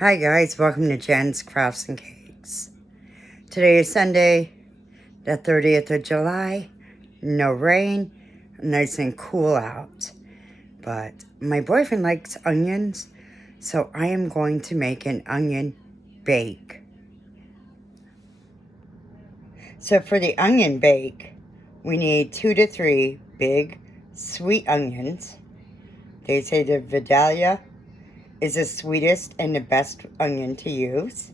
Hi guys, welcome to Jen's Crafts and Cakes. Today is Sunday, the 30th of July. No rain, nice and cool out. But my boyfriend likes onions, so I am going to make an onion bake. So for the onion bake, we need 2 to 3 big sweet onions. They say the Vidalia is the sweetest and the best onion to use,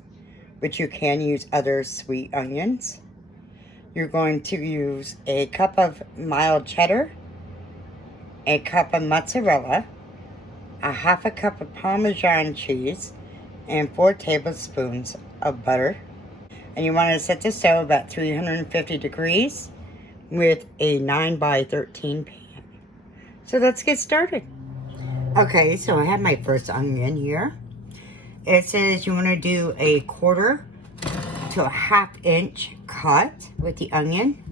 but you can use other sweet onions. You're going to use a cup of mild cheddar, a cup of mozzarella, a half a cup of Parmesan cheese, and 4 tablespoons of butter. And you want to set the stove about 350 degrees with a 9 by 13 pan. So let's get started. Okay, so I have my first onion here. It says you want to do a 1/4 to a 1/2 inch cut with the onion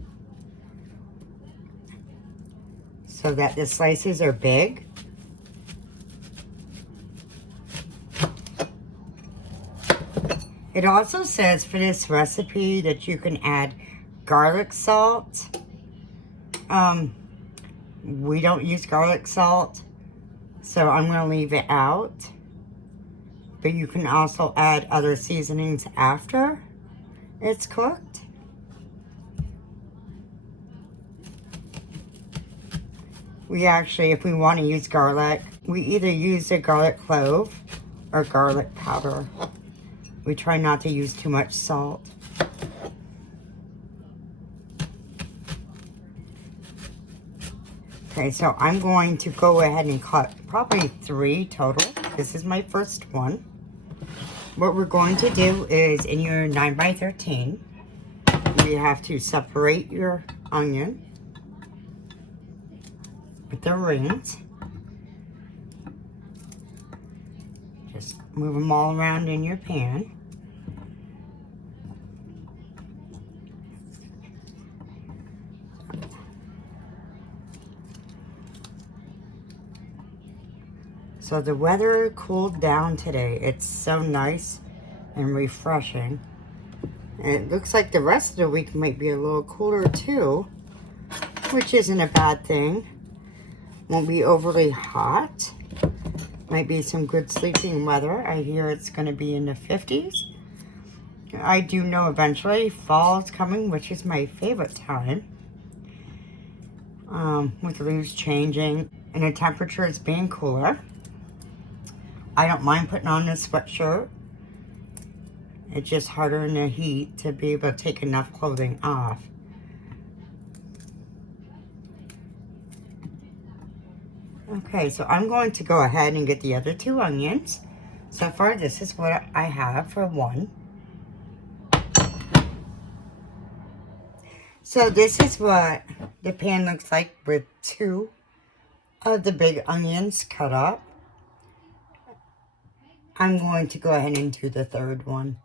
so that the slices are big. It also says for this recipe that you can add garlic salt. We don't use garlic salt, so I'm going to leave it out. But you can also add other seasonings after it's cooked. We actually, if we want to use garlic, we either use a garlic clove or garlic powder. We try not to use too much salt. Okay, so I'm going to go ahead and cut probably 3 total. This is my first one. What we're going to do is in your 9 by 13, you have to separate your onion with the rings. Just move them all around in your pan. So the weather cooled down today. It's so nice and refreshing. And it looks like the rest of the week might be a little cooler too, which isn't a bad thing. Won't be overly hot. Might be some good sleeping weather. I hear it's going to be in the 50s. I do know eventually fall is coming, which is my favorite time. With the leaves changing and the temperatures being cooler. I don't mind putting on this sweatshirt. It's just harder in the heat to be able to take enough clothing off. Okay, so I'm going to go ahead and get the other 2 onions. So far, this is what I have for one. So this is what the pan looks like with 2 of the big onions cut up. I'm going to go ahead and do the 3rd one.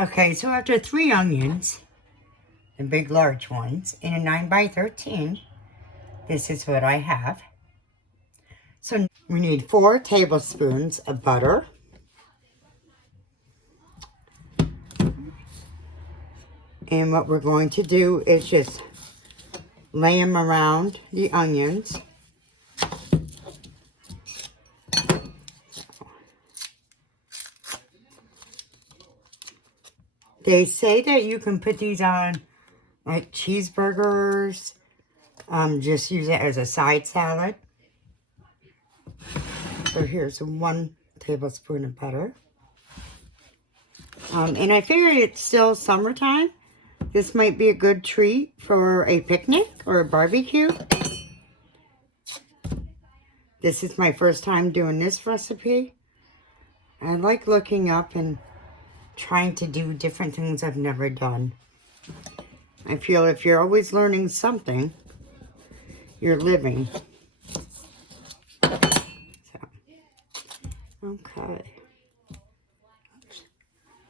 Okay, so after 3 onions, the big large ones, in a 9 by 13, this is what I have. So we need 4 tablespoons of butter. And what we're going to do is just lay them around the onions. They say that you can put these on like cheeseburgers. Just use it as a side salad. So here's 1 tablespoon of butter. And I figured it's still summertime. This might be a good treat for a picnic or a barbecue. This is my first time doing this recipe. I like looking up and trying to do different things I've never done. I feel if you're always learning something, you're living. So, okay.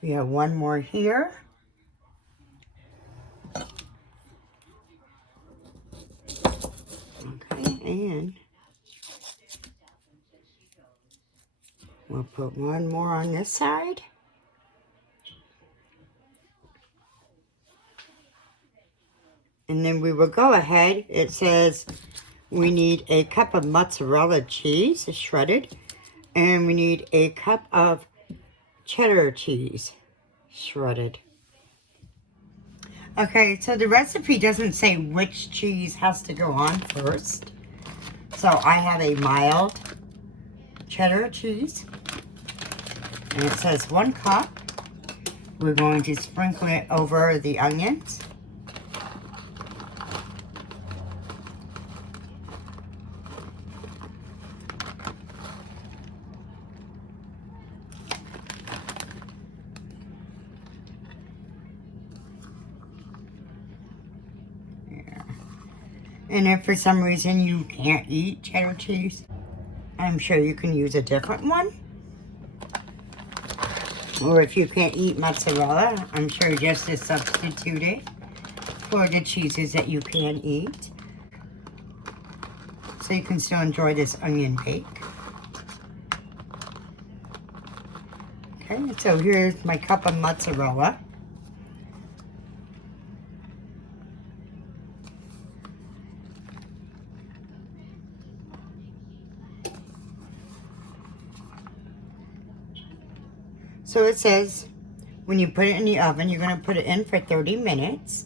We have 1 more here. Okay, and We'll put one more on this side. And then we will go ahead. It says we need a cup of mozzarella cheese, shredded. And we need a cup of cheddar cheese, shredded. Okay, so the recipe doesn't say which cheese has to go on first. So I have a mild cheddar cheese. And it says 1 cup. We're going to sprinkle it over the onions. And if for some reason you can't eat cheddar cheese, I'm sure you can use a different one. Or if you can't eat mozzarella, I'm sure just to substitute it for the cheeses that you can eat. So you can still enjoy this onion bake. Okay, so here's my cup of mozzarella. So it says when you put it in the oven, you're going to put it in for 30 minutes.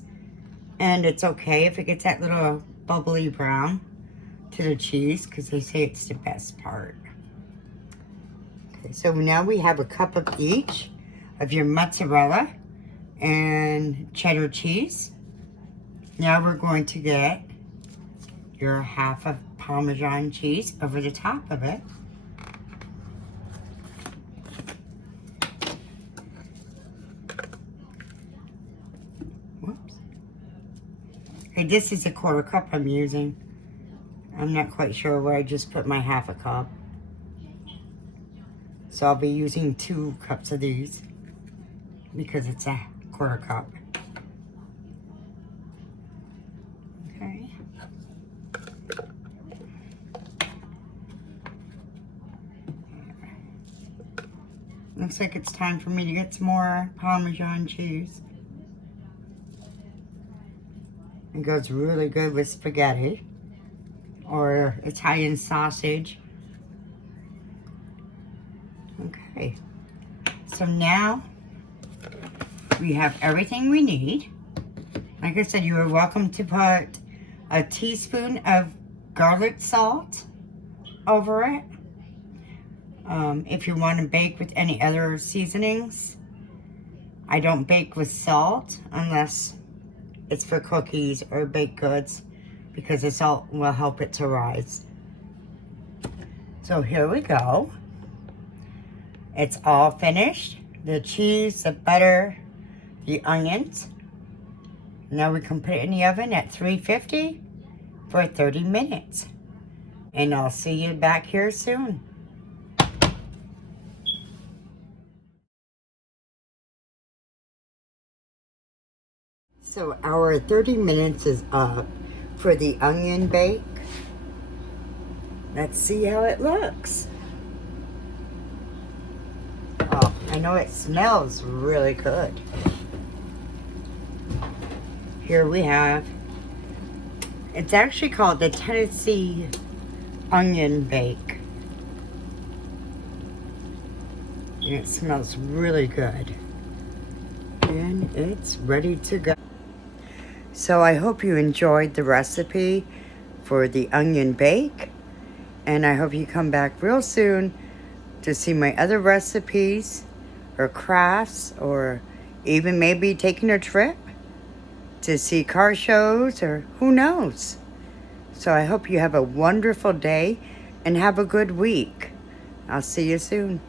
And it's okay if it gets that little bubbly brown to the cheese, because they say it's the best part. Okay, so now we have a cup of each of your mozzarella and cheddar cheese. Now we're going to get your half of Parmesan cheese over the top of it. Okay, this is a 1/4 cup I'm using. I'm not quite sure where I just put my 1/2 cup. So I'll be using 2 cups of these because it's a 1/4 cup. Okay. Looks like it's time for me to get some more Parmesan cheese. It goes really good with spaghetti or Italian sausage. Okay, so now we have everything we need. Like I said, you are welcome to put a teaspoon of garlic salt over it. If you want to bake with any other seasonings, I don't bake with salt unless it's for cookies or baked goods, because the salt will help it to rise. So here we go. It's all finished. The cheese, the butter, the onions. Now we can put it in the oven at 350 for 30 minutes. And I'll see you back here soon. So our 30 minutes is up for the onion bake. Let's see how it looks. Oh, I know it smells really good. Here we have, it's actually called the Tennessee onion bake. And it smells really good. And it's ready to go. So I hope you enjoyed the recipe for the onion bake. And I hope you come back real soon to see my other recipes or crafts, or even maybe taking a trip to see car shows, or who knows. So I hope you have a wonderful day and have a good week. I'll see you soon.